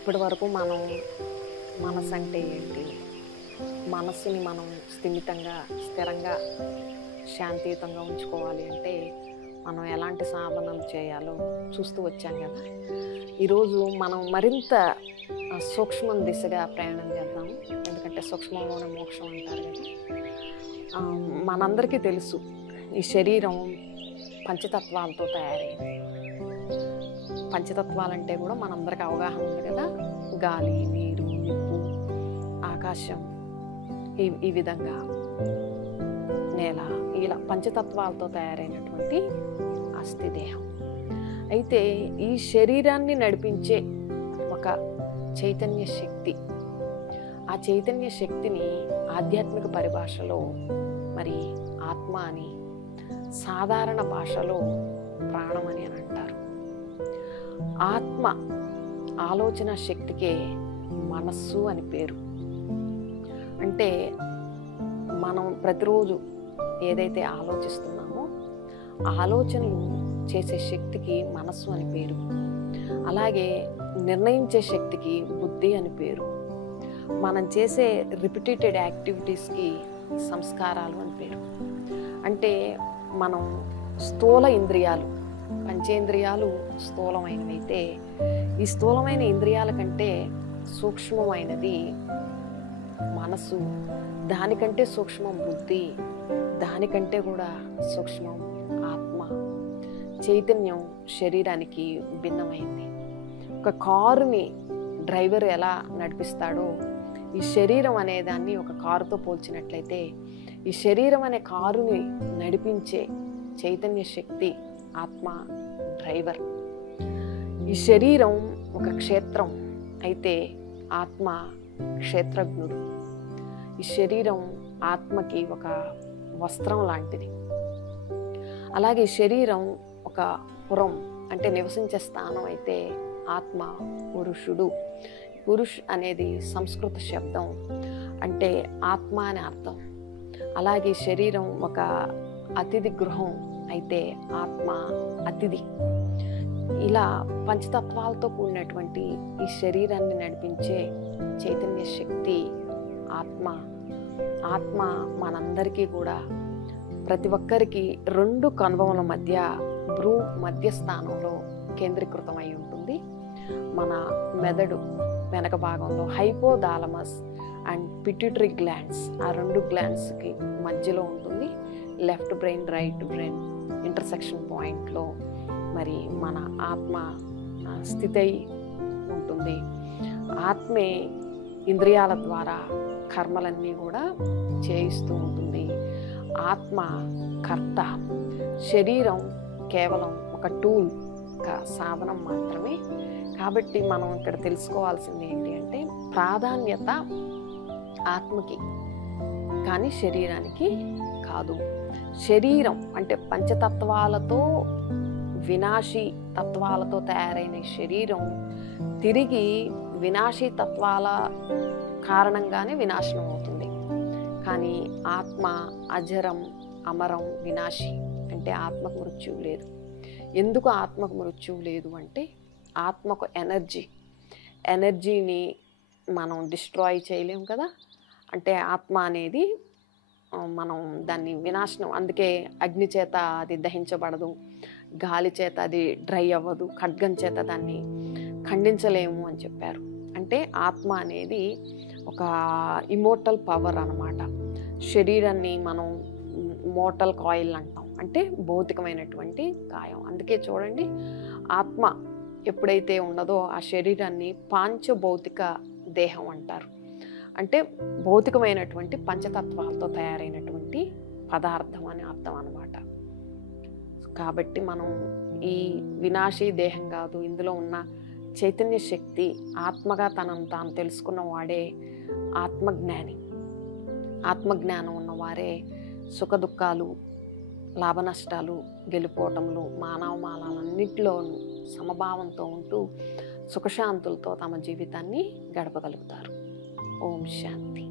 ఇప్పటి వరకు మనం మనసు అంటే ఏంటి, మనస్సుని మనం స్థిరంగా శాంతియుతంగా ఉంచుకోవాలి అంటే మనం ఎలాంటి సాధనలు చేయాలో చూస్తూ వచ్చాం కదా. ఈరోజు మనం మరింత సూక్ష్మం దిశగా ప్రయాణం చేద్దాం. ఎందుకంటే సూక్ష్మంలోనే మోక్షం అంటారు కదా. మనందరికీ తెలుసు ఈ శరీరం పంచతత్వాలతో తయారైంది. పంచతత్వాలంటే కూడా మనందరికీ అవగాహన ఉంది కదా. గాలి, నీరు, నిప్పు, ఆకాశం, ఈ విధంగా నేల, ఇలా పంచతత్వాలతో తయారైనటువంటి అస్థిదేహం. అయితే ఈ శరీరాన్ని నడిపించే ఒక చైతన్య శక్తి, ఆ చైతన్య శక్తిని ఆధ్యాత్మిక పరిభాషలో మరి ఆత్మ అని, సాధారణ భాషలో ప్రాణం అని అంటారు. ఆత్మ ఆలోచన శక్తికే మనస్సు అని పేరు. అంటే మనం ప్రతిరోజు ఏదైతే ఆలోచిస్తున్నామో ఆలోచనలు చేసే శక్తికి మనస్సు అని పేరు. అలాగే నిర్ణయించే శక్తికి బుద్ధి అని పేరు. మనం చేసే రిపిటేటెడ్ యాక్టివిటీస్కి సంస్కారాలు అని పేరు. అంటే మనం స్థూల ఇంద్రియాలు, పంచేంద్రియాలు స్థూలమైనవైతే ఈ స్థూలమైన ఇంద్రియాల కంటే సూక్ష్మమైనది మనసు, దానికంటే సూక్ష్మం బుద్ధి, దానికంటే కూడా సూక్ష్మం ఆత్మ. చైతన్యం శరీరానికి భిన్నమైంది. ఒక కారుని డ్రైవర్ ఎలా నడిపిస్తాడో ఈ శరీరం అనే దాన్ని ఒక కారుతో పోల్చినట్లయితే ఈ శరీరం అనే కారుని నడిపించే చైతన్య శక్తి ఆత్మ, డ్రైవర్. ఈ శరీరం ఒక క్షేత్రం అయితే ఆత్మ క్షేత్రజ్ఞుడు. ఈ శరీరం ఆత్మకి ఒక వస్త్రం లాంటిది. అలాగే శరీరం ఒక పురం అంటే నివసించే స్థానం అయితే ఆత్మ పురుషుడు. పురుష్ అనేది సంస్కృత శబ్దం, అంటే ఆత్మ అని అర్థం. అలాగే శరీరం ఒక అతిథి గృహం అయితే ఆత్మ అతిథి. ఇలా పంచతత్వాలతో కూడినటువంటి ఈ శరీరాన్ని నడిపించే చైతన్య శక్తి ఆత్మ. ఆత్మ మనందరికీ కూడా, ప్రతి ఒక్కరికి రెండు కనుబొమల మధ్య భ్రూ మధ్య స్థానంలో కేంద్రీకృతమై ఉంటుంది. మన మెదడు వెనక భాగంలో హైపోథాలమస్ అండ్ పిట్యూటరీ గ్లాండ్స్, ఆ రెండు గ్లాండ్స్కి మధ్యలో ఉంటుంది. Left brain, right brain intersection పాయింట్లో మరి మన ఆత్మ స్థితి ఉంటుంది. ఆత్మే ఇంద్రియాల ద్వారా కర్మలన్నీ కూడా చేయిస్తూ ఉంటుంది. ఆత్మ కర్త, శరీరం కేవలం ఒక టూల్, ఒక సాధనం మాత్రమే. కాబట్టి మనం ఇక్కడ తెలుసుకోవాల్సింది ఏంటి అంటే ప్రాధాన్యత ఆత్మకి కానీ శరీరానికి కాదు. శరీరం అంటే పంచతత్వాలతో, వినాశీ తత్వాలతో తయారైన శరీరం తిరిగి వినాశీ తత్వాల కారణంగానే వినాశనం అవుతుంది. కానీ ఆత్మ అజరం, అమరం, వినాశి. అంటే ఆత్మకు మృత్యువు లేదు. ఎందుకు ఆత్మకు మృత్యువు లేదు అంటే ఆత్మకు ఎనర్జీని మనం డిస్ట్రాయ్ చేయలేం కదా. అంటే ఆత్మ అనేది మనం దాన్ని వినాశనం, అందుకే అగ్ని చేత అది దహించబడదు, గాలి చేత అది డ్రై అవ్వదు, ఖడ్గం చేత దాన్ని ఖండించలేము అని చెప్పారు. అంటే ఆత్మ అనేది ఒక ఇమోర్టల్ పవర్ అన్నమాట. శరీరాన్ని మనం మోర్టల్ కాయిల్ అంటాం, అంటే భౌతికమైనటువంటి కాయం. అందుకే చూడండి, ఆత్మ ఎప్పుడైతే ఉండదో ఆ శరీరాన్ని పాంచభౌతిక దేహం అంటారు. అంటే భౌతికమైనటువంటి పంచతత్వాలతో తయారైనటువంటి పదార్థం అని అర్థం అన్నమాట. కాబట్టి మనం ఈ వినాశీ దేహం కాదు, ఇందులో ఉన్న చైతన్య శక్తి ఆత్మగా తనను తాను తెలుసుకున్న వాడే ఆత్మజ్ఞాని. ఆత్మజ్ఞానం ఉన్నవారే సుఖ దుఃఖాలు, లాభ నష్టాలు, గెలుపోవటంలో, మానవమానాలన్నింటిలో సమభావంతో ఉంటూ సుఖశాంతులతో తమ జీవితాన్ని గడపగలుగుతారు. ఓం శాంతి.